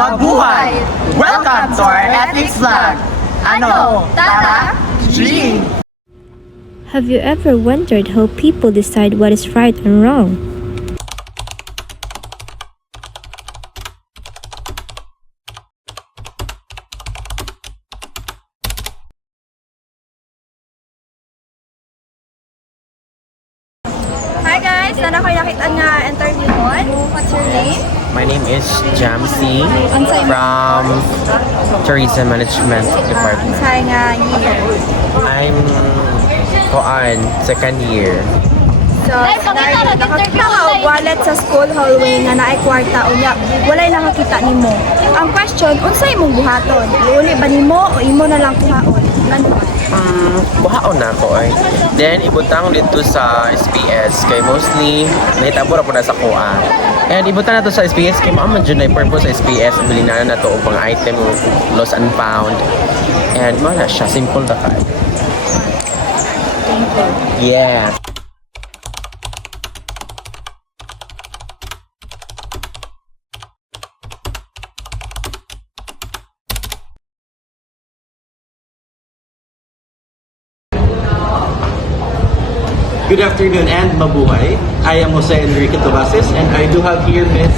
Mabuhay! Welcome to our ethics vlog! Ano? Tara? G! Have you ever wondered how people decide what is right and wrong? Hi guys! Sana ko nakita nga interview on. What's your name? My name is Jamsi from Tourism Management Department. Unsay nga year? I'm second year. So, nakakita ka og wallet sa school hallway nga naay kwarta unya. Walay nakakita nimo. Ang question, unsay imong buhaton? Iuli ba nimo o imo na lang kuhaon? Ano? Buhaon na ako eh. Then, ibutang dito sa SPS kay mostly nahitabo ra po na sa kuha. And ibutang na to sa SPS kay maaman dyan na yung purpose sa SPS. Bili na to o mga item lost and found. And mana siya, simple na ka. Yeah. Good afternoon and mabuhay. I am Jose Enrique Tobases and I do have here Miss.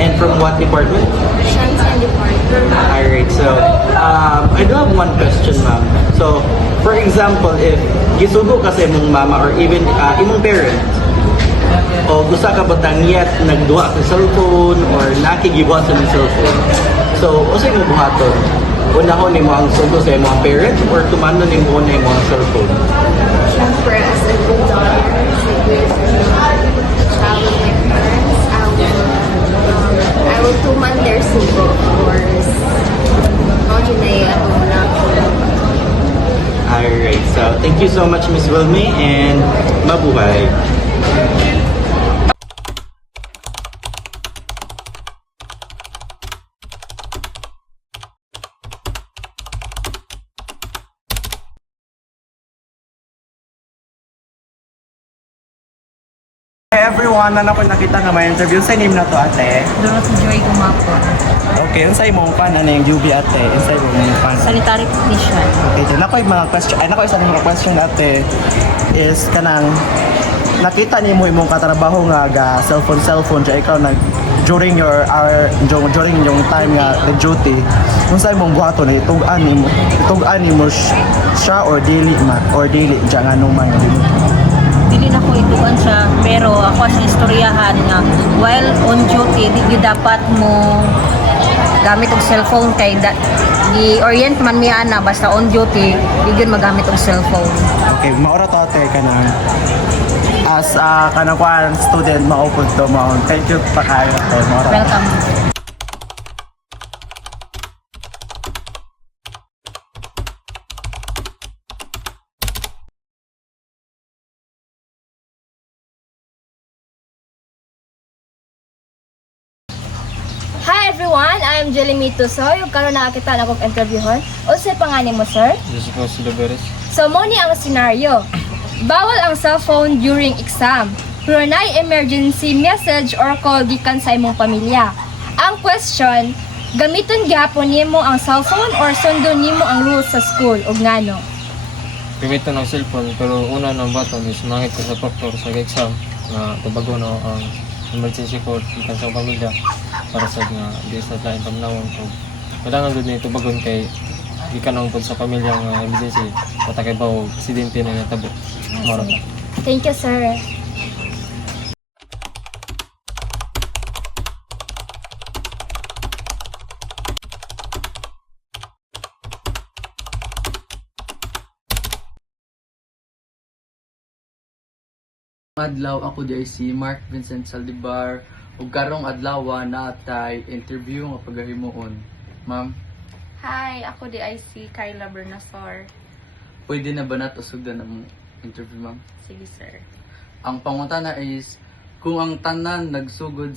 And from what department? Alright, so I do have one question, ma'am. So, for example, if gisugo kasi mong mama or even imong parent o gusto ka ba tangyat nagduwa sa cellphone or nakigibuhat sa cellphone. So, usay mo buhaton. Unahon nimo ang sugo sa imong parent or tumano nimo na imong cellphone. Siyempre, as a good daughter, as a good child of my parents, I will tuman their sugo, of course. Ako na yung Alright, so thank you so much, Miss Wilmy, and mabuhay. Hey everyone, ano ko nakita nga may interview sa name na to ate. Dorothy Joy Gumapon. Okay, unsay mo pan ano yung UB ate? Unsay mo pan? Sanitary technician. Okay, then ako yung mga question, nako isa mga question ate is kanang nakita nimo imong katrabaho nga ga cellphone dya ikaw nag during your during yung time nga the duty unsay mong buhaton itug-an nimo siya or daily dya nga nung man Dili na ko ituan siya, pero ako sa istoryahan nga while on duty, di gyud dapat mo gamit og cellphone kay gi-orient man mi ana basta on duty, di gyud magamit og cellphone. Okay, maura to ate kanang as kanang kuan student maupod to mo. Thank you pa kayo ate. Maura. Welcome. Hi everyone! I am Jelly Mito Soy. Ug karon nakakita na kog interviewon. Unsay pangalan mo, sir? Jessica Silveres. So, mo ni ang senaryo. Bawal ang cellphone during exam. Pero nay emergency message or call gikan sa imong pamilya. Ang question, gamiton gyapon nimo ang cellphone or sundon nimo ang rules sa school ug ngano? Gamitan ng cellphone pero una ng bata is mangit ko sa proctor sa exam na tubago na ang emergency call ikan sa pamilya para sa nga di sa lain pamnawon ko. Kailangan gud ni tubagon kay gikan ang sa pamilya nga emergency patakay ba og aksidente na natabo. Moro. Thank you, sir. Adlaw ako di si Mark Vincent Saldivar ug karong adlaw na tay interview nga pagahimuon. Ma'am, Hi, ako di si Kyla Bernasor. pwede na ba nato sugdan ang interview, ma'am? Sige, sir. Ang pangutana is kung ang tanan nagsunod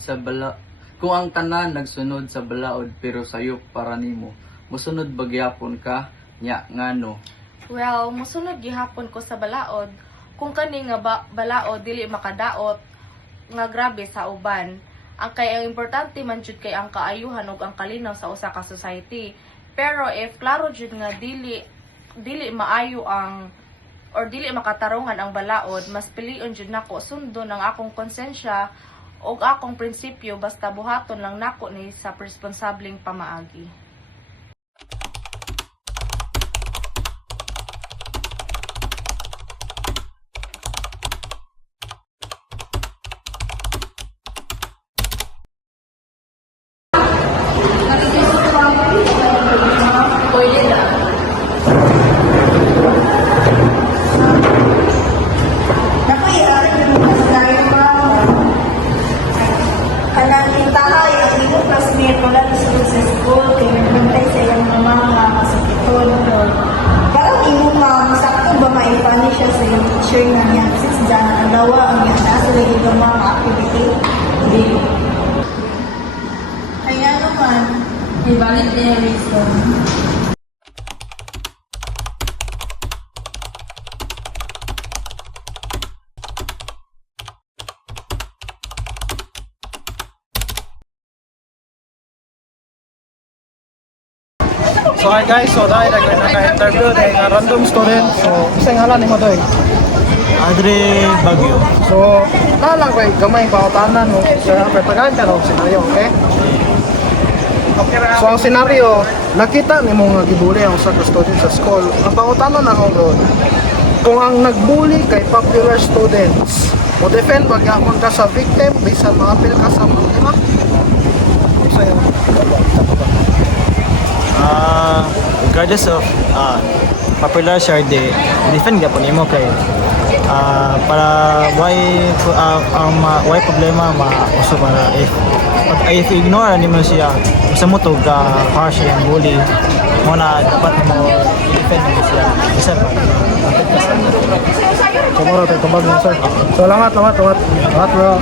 sa balaod pero sayop para nimo, mosunod ba gyapon ka nya ngano? Well, musunod gihapon ko sa balaod. Kung kani nga balaod dili makadaot nga grabe sa uban. ang importante man jud kay ang kaayuhan ug ang kalinaw sa usa ka society. Pero if klaro jud nga dili maayo ang or dili makatarungan ang balaod, mas pilion jud nako sundon ang akong konsensya ug akong prinsipyo basta buhaton lang nako ni sa responsableng pamaagi. Kanang intahay ang imo classmate wala nasulod sa school kay nagbantay sa iyang mama nga masukiton. Parang imo masakto ba maipani siya sa iyong teacher nga niya since dyan ang dawa ang niya na sa iyong mga activity? Hindi. Kaya naman, may valid na yung reason. So hi guys, so dahil naka-interview dahil nga random student. So, isa yung halan ni mo doy. Adre Bagyo. So, nalang ko gamay pautanan mo. Sir, pertagaan ka ng senaryo, okay? So, ang senaryo, nakita ni mo nga gibuli ang usa ka student sa school. Ang pautanan na ako bro, kung ang nagbuli kay popular students, mo defend magyapon ka sa victim, bisan maapil ka sa mga sa'yo. Regardless of popular share day, defend gapon nimo kay para why problema mauso para if ignore nimo siya sa mo to ka harsh and bully mo na dapat mo defend mo siya isa pa Kumara tayo tabag mo, sir. So, lamat bro.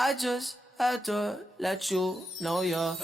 I just had to let you know you're